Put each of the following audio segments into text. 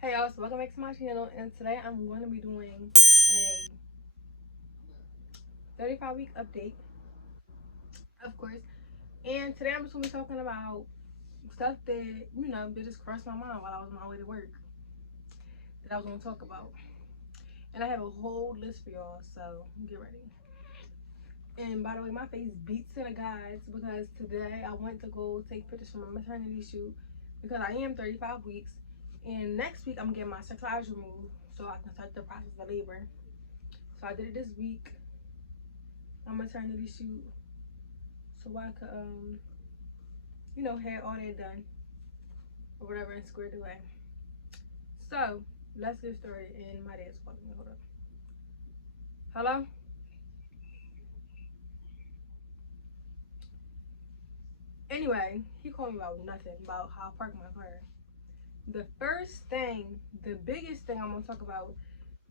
Hey y'all, so welcome back to my channel, and today I'm going to be doing a 35-week update, of course. And today I'm just going to be talking about stuff that, that just crossed my mind while I was on my way to work that I was going to talk about. And I have a whole list for y'all, so get ready. And by the way, my face beats to the gods because today I went to go take pictures from my maternity shoot because I am 35 weeks. And next week I'm getting my cerclage removed so I can start the process of labor. So I did it this week, my maternity shoot, so I could had all that done or whatever and squared away. So let's get started. And my dad's calling me. Hold up. Hello? Anyway, he called me about nothing, about how I park my car. The first thing, the biggest thing I'm gonna talk about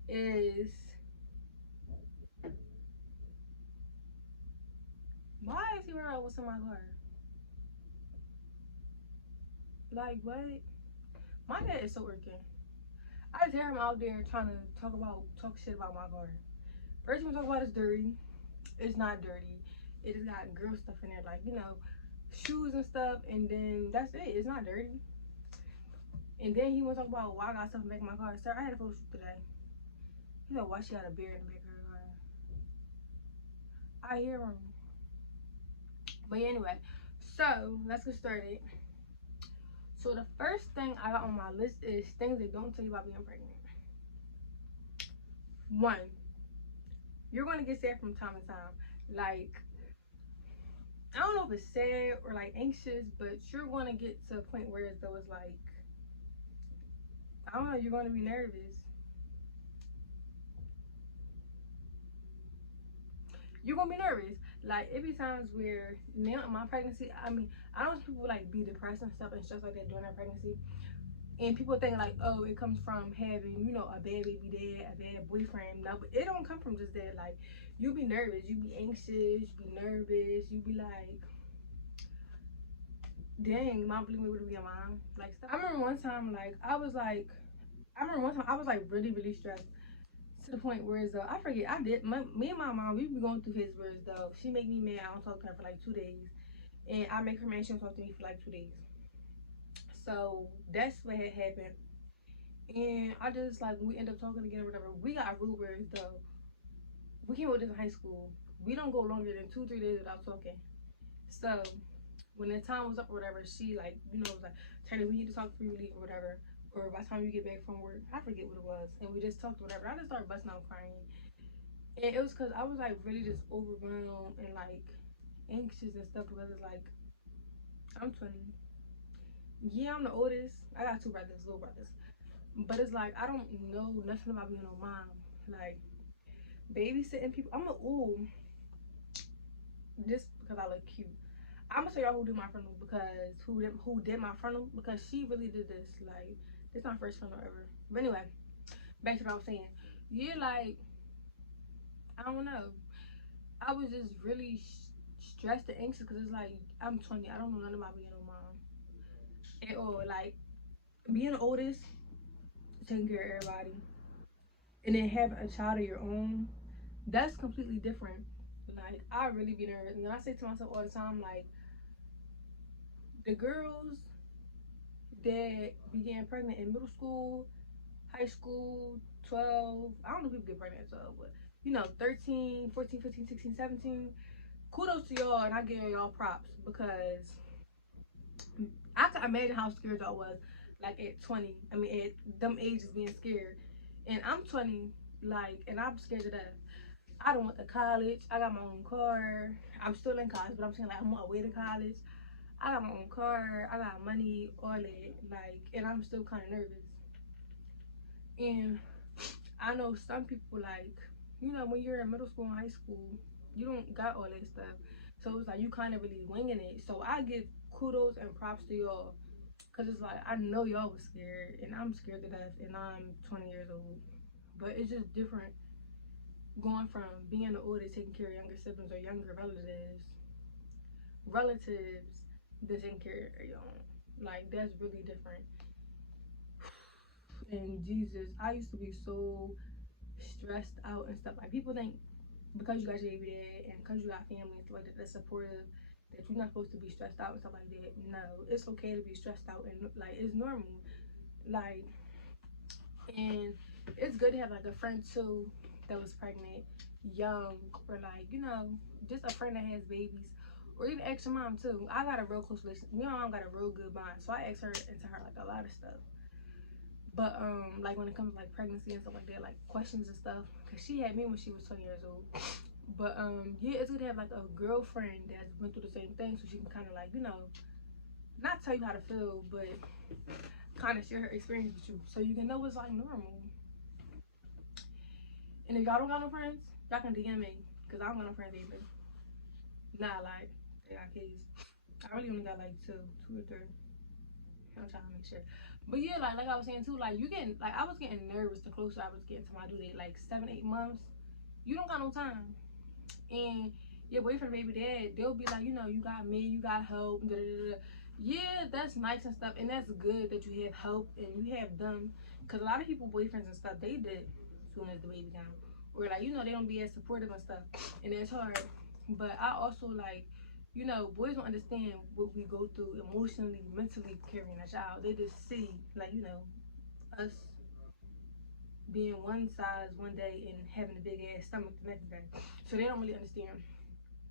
is why is he worried about what's in my car? Like what? My dad is so working. I just hear him out there trying to talk shit about my car. First thing we talk about is dirty. It's not dirty. It just got girl stuff in there, like shoes and stuff, and then that's it. It's not dirty. And then he want to talk about why I got stuff in the back of my car. Sir, I had a photo shoot today. You know why she got a beard in the back of her car. I hear him. But anyway, so let's get started. So the first thing I got on my list is things they don't tell you about being pregnant. One, you're gonna get sad from time to time. Like, I don't know if it's sad or like anxious, but you're gonna get to a point where as though it's like, I don't know, you're gonna be nervous. You're gonna be nervous. Like, it be times where now in my pregnancy, I mean, I don't see people like be depressed and stuff and stuff like that during their pregnancy. And people think like, oh, it comes from having, a bad baby dad, a bad boyfriend. No, but it don't come from just that. Like, you be nervous, you be anxious, you be nervous, you be like, dang, mom believe me would be a mom. Like, stuff. I remember one time, I was like really, really stressed to the point where though I forget me and my mom, we be going through his words though. She make me mad, I don't talk to her for like 2 days. And I make her mad, she don't talk to me for like 2 days. So that's what had happened. And I just like when we end up talking again or whatever, we got rude words though. We came with this in high school. We don't go longer than 2-3 days without talking. So when the time was up or whatever, she like, was like, Charlie, we need to talk before you leave or whatever. Or by the time you get back from work, I forget what it was. And we just talked whatever. I just started busting out crying. And it was because I was like really just overwhelmed and like anxious and stuff because it's like, I'm 20. Yeah, I'm the oldest. I got two brothers, little brothers. But it's like, I don't know nothing about being a mom. Like, babysitting people. Just because I look cute. I'm gonna show y'all who did my frontal because who did my frontal because she really did this. Like, this is my first frontal ever. But anyway, back to what I was saying. Yeah, like, I don't know. I was just really stressed and anxious because it's like I'm 20. I don't know nothing about being a mom at all. Like, being the oldest, taking care of everybody, and then having a child of your own, that's completely different. Like, I really be nervous. And I say to myself all the time, like, the girls that began pregnant in middle school, high school, 12, I don't know if people get pregnant at 12, but 13, 14, 15, 16, 17, kudos to y'all, and I give y'all props because I can imagine how scared y'all was, like at 20. I mean, at them ages being scared. And I'm 20, like, and I'm scared to death. I don't want to college. I got my own car. I'm still in college, but I'm saying like I'm on my way to college. I got my own car. I got money, all that. Like, and I'm still kind of nervous. And I know some people like, when you're in middle school and high school, you don't got all that stuff. So it's like you kind of really winging it. So I give kudos and props to y'all. Cause it's like I know y'all was scared and I'm scared to death and I'm 20 years old. But it's just different going from being the oldest taking care of younger siblings or younger relatives than taking care of your own. Like, that's really different. And Jesus, I used to be so stressed out and stuff. Like, people think because you got your baby dad and because you got family and stuff like that, that's supportive, that you're not supposed to be stressed out and stuff like that. No, it's okay to be stressed out, and like, it's normal. Like, and it's good to have like a friend too that was pregnant, young, or like, you know, just a friend that has babies, or even ask your mom too. I got a real close relation. Me and my mom got a real good bond, so I asked her into her like a lot of stuff. But like when it comes to like pregnancy and stuff like that, like questions and stuff, cause she had me when she was 20 years old. But yeah, it's good to have like a girlfriend that's went through the same thing, so she can kind of like, you know, not tell you how to feel, but kind of share her experience with you, so you can know what's like normal. And if y'all don't got no friends, y'all can DM me, cause I don't got no friends either. Nah, like, they got kids. I really only got like two or three. I'm trying to make sure. But yeah, like I was saying too, like, you getting, like, I was getting nervous the closer I was getting to my due date, like 7, 8 months. You don't got no time, and your boyfriend, baby dad, they'll be like, you know, you got me, you got help. Da, da, da, da. Yeah, that's nice and stuff, and that's good that you have help and you have them, cause a lot of people, boyfriends and stuff, they did as soon as the baby came, or like, you know, they don't be as supportive and stuff, and it's hard. But I also like, you know, boys don't understand what we go through emotionally, mentally carrying a child. They just see, like, you know, us being one size one day and having a big ass stomach the next day. So they don't really understand.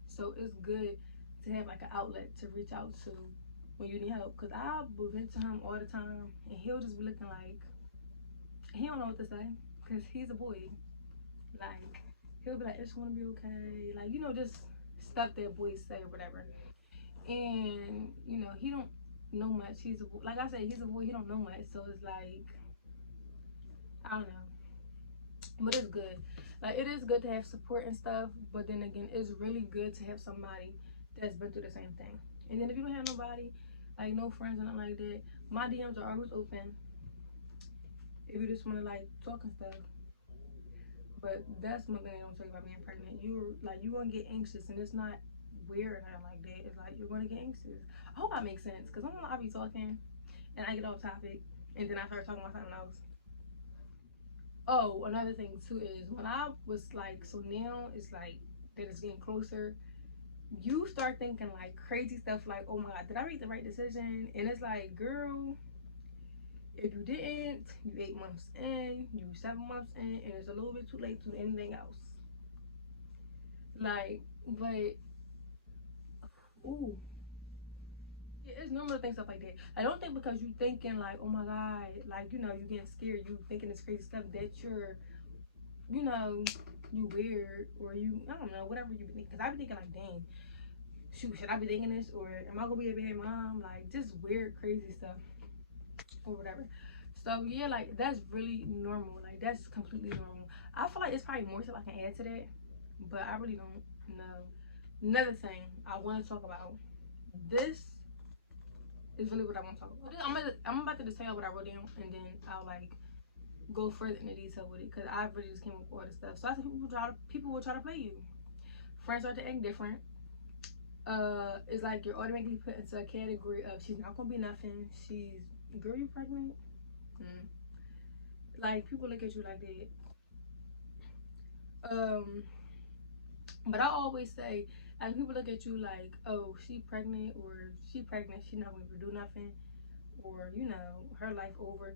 So it's good to have like an outlet to reach out to when you need help. Cause I will vent to him all the time, and he'll just be looking like he don't know what to say. Cause he's a boy. Like, he'll be like, "It's gonna be okay." Like, you know, just stuff that boys say or whatever. And you know, he don't know much. He's a boy. Like I said, he's a boy. He don't know much. So it's like, I don't know. But it's good. Like, it is good to have support and stuff, but then again, it's really good to have somebody that's been through the same thing. And then if you don't have nobody, like no friends or nothing like that, my DMs are always open if you just want to like talk and stuff. But that's one thing they don't tell you about being pregnant. You're gonna get anxious, and it's not weird or nothing like that. It's like you're gonna get anxious. I hope that makes sense, because I be talking and I get off topic, and then I start talking about something else. Oh, another thing too is when I was like, so now it's like that it's getting closer. You start thinking like crazy stuff, like, oh my God, did I make the right decision? And it's like, girl, if you didn't, you 8 months in, you 7 months in, and it's a little bit too late to do anything else. Like, but ooh, it's normal to think stuff like that. I don't think because you thinking like, oh my God, like, you know, you getting scared, you thinking this crazy stuff, that you're, you know, you weird, or you, I don't know, whatever you be thinking. Cause I be thinking like, dang, shoot, should I be thinking this, or am I gonna be a bad mom? Like, just weird, crazy stuff or whatever. So yeah, like, that's really normal. Like, that's completely normal. I feel like it's probably more stuff I can add to that, but I really don't know. Another thing I want to talk about. This is really what I want to talk about. I'm about to just tell you what I wrote down, and then I'll like go further into detail with it, because I really just came up with all this stuff. So I said people will try to play you. Friends start to act different. It's like you're automatically put into a category of she's not gonna be nothing. She's, girl, you pregnant? Mm. Like, people look at you like that. Um, but I always say, like, people look at you like, oh, she pregnant, or she pregnant, she not gonna do nothing, or, you know, her life over.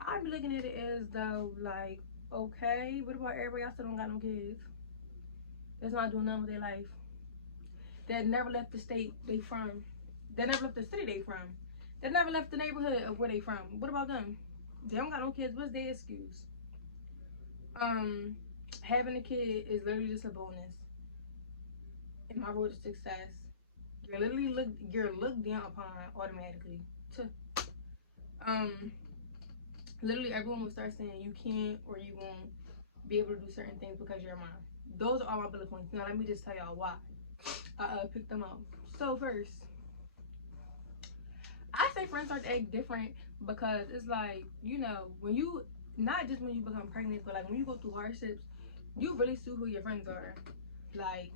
I'm looking at it as though, like, okay, what about everybody else that don't got no kids? That's not doing nothing with their life. That never left the state they from. That never left the city they from. That never left the neighborhood of where they from. What about them? They don't got no kids. What's their excuse? Um, Having a kid is literally just a bonus in my road to success. You're looked down upon automatically. To um, literally everyone will start saying you can't or you won't be able to do certain things because you're a mom. Those are all my bullet points. Now let me just tell y'all why I picked them up. So first, I say friends start to act different because it's like, you know, when you, not just when you become pregnant, but like when you go through hardships, you really see who your friends are. Like,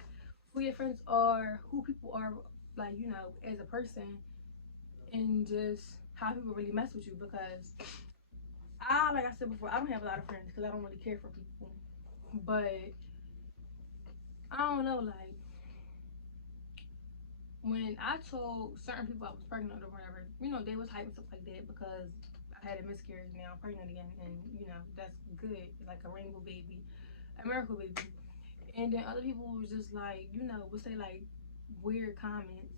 who your friends are, who people are, like, you know, as a person. and just how people really mess with you. Because like I said before, I don't have a lot of friends because I don't really care for people. But I don't know, like when I told certain people I was pregnant or whatever, you know, they was hyping stuff like that because I had a miscarriage, now I'm pregnant again, and you know that's good, like a rainbow baby, a miracle baby. And then other people was just like, you know, would say like weird comments.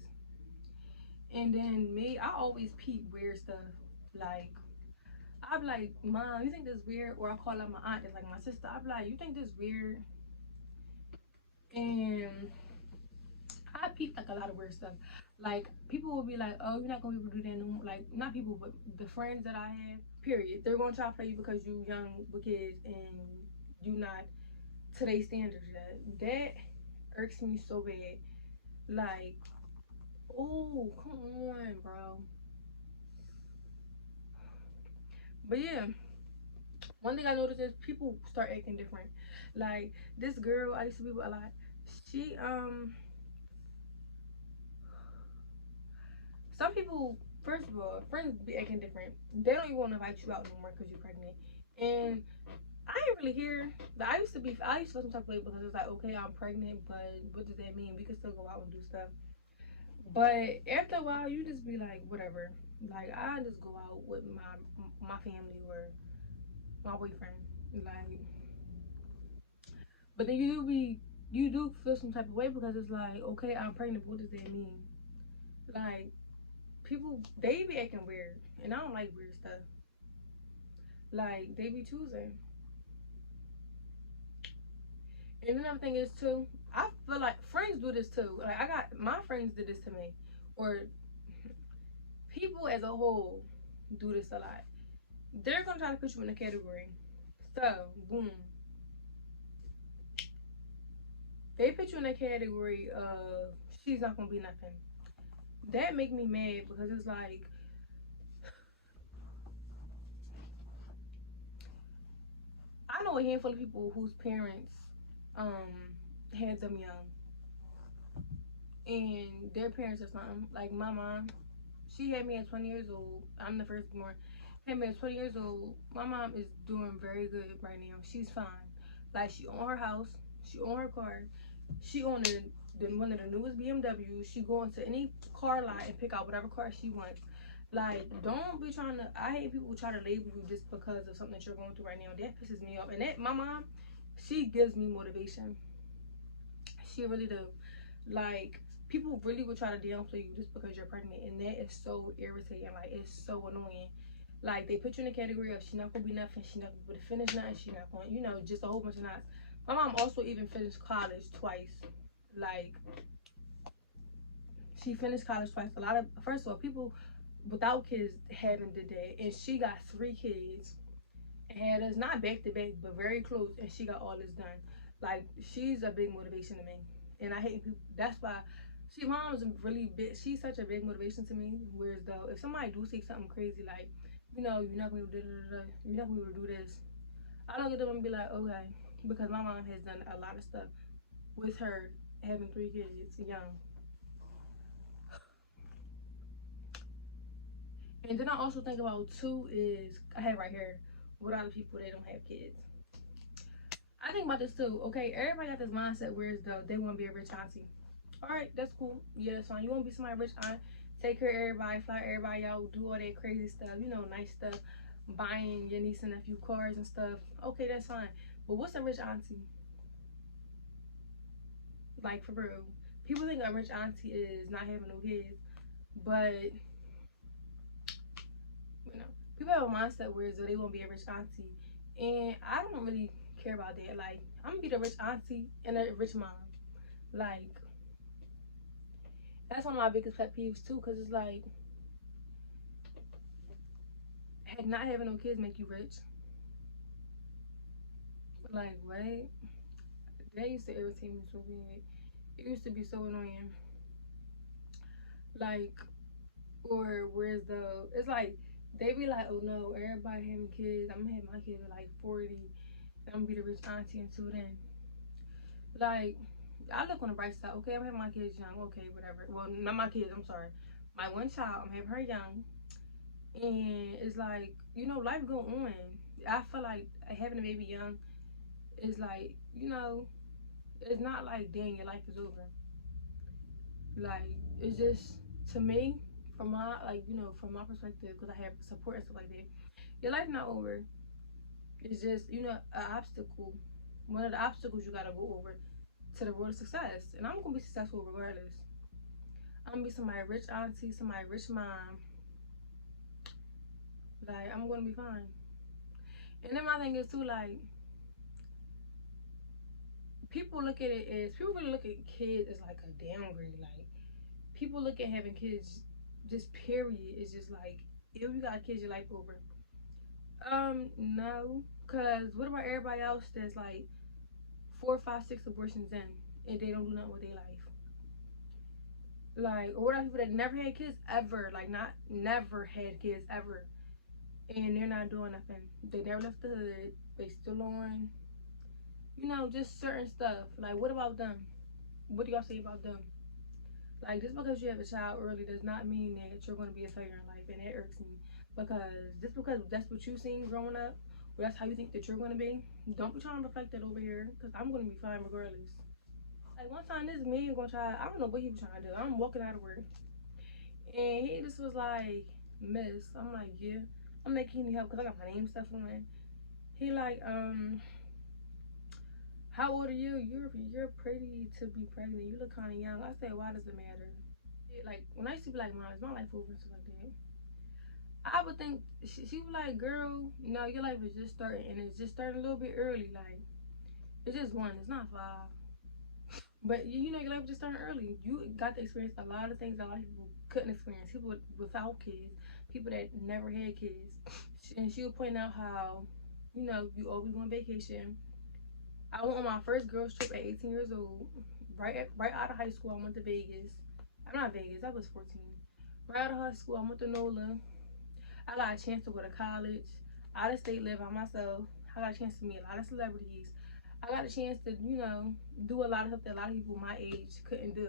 And then me, I always peep weird stuff. Like I'd be like, Mom, you think this weird? Or I call out my aunt, that's like my sister. I'd be like, you think this weird? And I peep like a lot of weird stuff. Like people will be like, "Oh, you're not gonna be able to do that no more." Like not people, but the friends that I have. Period. They're gonna try to play you because you young with kids and you not to their standards yet. That irks me so bad. Like, oh, come on, bro. But yeah, one thing I noticed is people start acting different. Like this girl I used to be with a lot. She some people, first of all, friends be acting different. They don't even want to invite you out no more because you're pregnant. And I ain't really here. I used to feel some type of way because it's like, okay, I'm pregnant, but what does that mean? We can still go out and do stuff. But after a while, you just be like, whatever. Like I just go out with my family or my boyfriend. Like, but then you do feel some type of way because it's like, okay, I'm pregnant. But what does that mean? Like people, they be acting weird, and I don't like weird stuff. Like they be choosing. And another thing is too, I feel like friends do this too. Like I got my friends did this to me, or people as a whole do this a lot. They're gonna try to put you in a category. So boom, they put you in a category of she's not gonna be nothing. That make me mad because it's like I know a handful of people whose parents had them young, and their parents are something. Like my mom, she had me at 20 years old. I'm the firstborn. Had me at 20 years old. My mom is doing very good right now. She's fine. Like she own her house, she own her car, she own one of the newest BMWs. She go into any car lot and pick out whatever car she wants. Like, don't be trying to. I hate people who try to label you just because of something that you're going through right now. That pisses me off. And that my mom, she gives me motivation. She really do. Like people really will try to downplay you just because you're pregnant, and that is so irritating. Like it's so annoying. Like they put you in the category of she not gonna be nothing, she not gonna be able to finish nothing, she not going, you know, just a whole bunch of knots. My mom also even finished college twice. Like she finished college twice. A lot of first of all, people without kids haven't did that, and she got 3 kids and had us not back to back, but very close, and she got all this done. Like she's a big motivation to me, and I hate people. That's why she mom's really big. She's such a big motivation to me. Whereas though, if somebody do say something crazy like, you know, you're not gonna do you're not gonna do this, I look at them and be like, okay, because my mom has done a lot of stuff with her having 3 kids young. And then I also think about too is I have right here what are the people that don't have kids. I think about this too. Okay, everybody got this mindset where it's though they want to be a rich auntie. All right, that's cool. Yeah, that's fine. You want to be somebody rich aunt, take care of everybody, fly everybody out, do all that crazy stuff. You know, nice stuff, buying your niece and nephew cars and stuff. Okay, that's fine. But what's a rich auntie? Like for real, people think a rich auntie is not having no kids, but you know, people have a mindset where it's though they want to be a rich auntie, and I don't really care about that. Like I'm gonna be the rich auntie and a rich mom. Like that's one of my biggest pet peeves too, cause it's like, had not having no kids make you rich? Like what? That used to irritate me so bad. It used to be so annoying. Like, or where's the? It's like they be like, oh no, everybody having kids. I'm gonna have my kids at like 40. And I'm gonna be the rich auntie until then. Like, I look on the bright side. Okay, I'm having my kids young. Okay, whatever. Well, not my kids. I'm sorry. my one child. I'm having her young, and it's like, you know, life go on. I feel like having a baby young is like, you know, it's not like dang your life is over. Like, it's just, to me, from my, like, you know, from my perspective, because I have support and stuff like that, your life not over. It's just, you know, an obstacle. One of the obstacles you gotta go over to the road of success. And I'm gonna be successful regardless. I'm gonna be somebody rich auntie, somebody rich mom. Like, I'm gonna be fine. And then my thing is too, like, people look at it as, people really look at kids as like a downgrade. Like, people look at having kids, just period, it's just like, if you got kids, your life over. No, cause what about everybody else that's like 4, 5, 6 abortions in, and they don't do nothing with their life? Like, or what about people that never had kids ever, like not never had kids ever, and they're not doing nothing. They never left the hood. They still on, you know, just certain stuff. Like, what about them? What do y'all say about them? Like, just because you have a child early does not mean that you're going to be a failure in life, and that irks me. Because just because that's what you seen growing up, or that's how you think that you're going to be, don't be trying to reflect that over here, because I'm going to be fine regardless. Like, one time this man going to try, I don't know what he was trying to do. I'm walking out of work, and he just was like, "Miss," I'm like, "Yeah." I'm making any help because I got my name stuff on. He like, "How old are you? You're pretty to be pregnant. You look kind of young." I said, "Why does it matter?" Like, when I used to be like, "Mom, is my life over?" and stuff like that, I would think she was like, "Girl, you know, your life is just starting, and it's just starting a little bit early. Like, it's just one, it's not five. But you know, your life is just starting early. You got to experience a lot of things that a lot of people couldn't experience. People without kids, people that never had kids." And she would point out how, you know, you always go on vacation. I went on my first girls trip at 18 years old. Right out of high school, I went to Vegas. I'm not Vegas. I was 14. Right out of high school, I went to NOLA. I got a chance to go to college, out of state, live by myself. I got a chance to meet a lot of celebrities. I got a chance to, you know, do a lot of stuff that a lot of people my age couldn't do.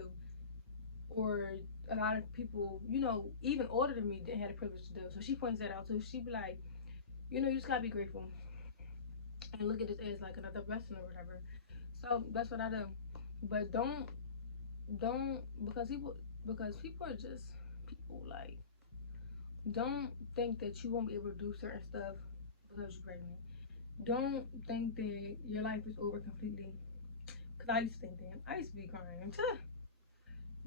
Or a lot of people, you know, even older than me didn't have the privilege to do. So she points that out too. She'd be like, you know, you just gotta be grateful and look at this as like another blessing or whatever. So that's what I do. But don't because people are just people. Like, don't think that you won't be able to do certain stuff because you're pregnant. Don't think that your life is over completely. Cause I used to think that. I used to be crying.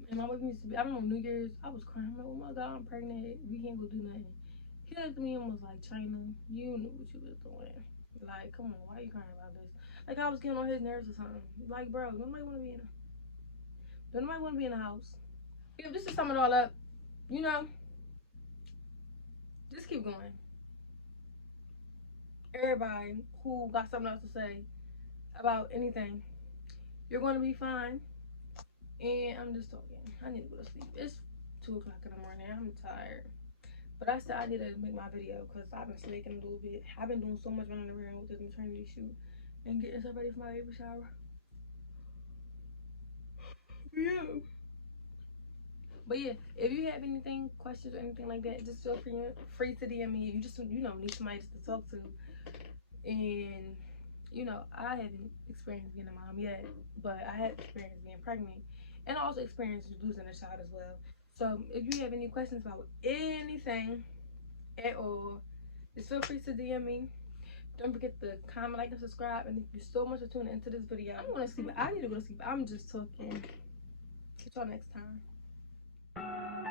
And my boyfriend used to be, I don't know, New Year's, I was crying. I'm like, "Oh my God, I'm pregnant. We can't go do nothing." He looked at me and was like, "China, you knew what you was doing. Like, come on, why are you crying about this?" Like, I was getting on his nerves or something. Like, bro, don't nobody want to be in the house. Yeah, just to sum it all up, you know, just keep going. Everybody who got something else to say about anything, you're going to be fine. And I'm just talking. I need to go to sleep. It's 2 o'clock in the morning. I'm tired. But I said I need to make my video because I've been slacking a little bit. I've been doing so much running around with this maternity shoot and getting stuff ready for my baby shower. Yeah. But yeah, if you have anything, questions or anything like that, just feel free to DM me. If you just, you know, need somebody just to talk to. And, you know, I haven't experienced being a mom yet, but I have experienced being pregnant. And I also experienced losing a child as well. So if you have any questions about anything at all, just feel free to DM me. Don't forget to comment, like, and subscribe. And thank you so much for tuning into this video. I'm going to sleep. I need to go to sleep. I'm just talking. Catch y'all next time.